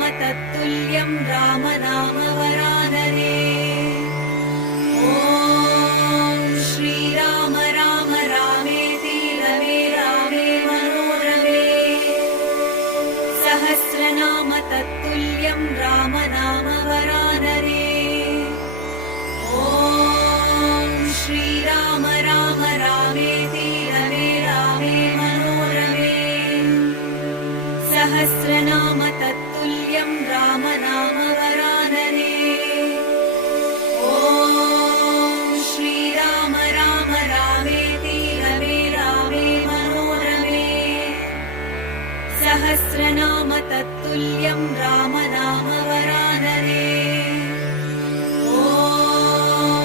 सहस्रनाम तत्तुल्यं राम नाम वरानने। ॐ श्रीराम राम रामेति रमे रामे मनोरमे। सहस्रनाम तत्तुल्यं राम नाम वरानने। ॐ श्रीराम राम रामेति रमे रामे मनोरमे। सहस्रनाम तत्तुल्यं राम नाम वरानने। ॐ श्रीराम राम रामेति रमे रामे मनोरमे। सहस्रनाम तत्तुल्यं राम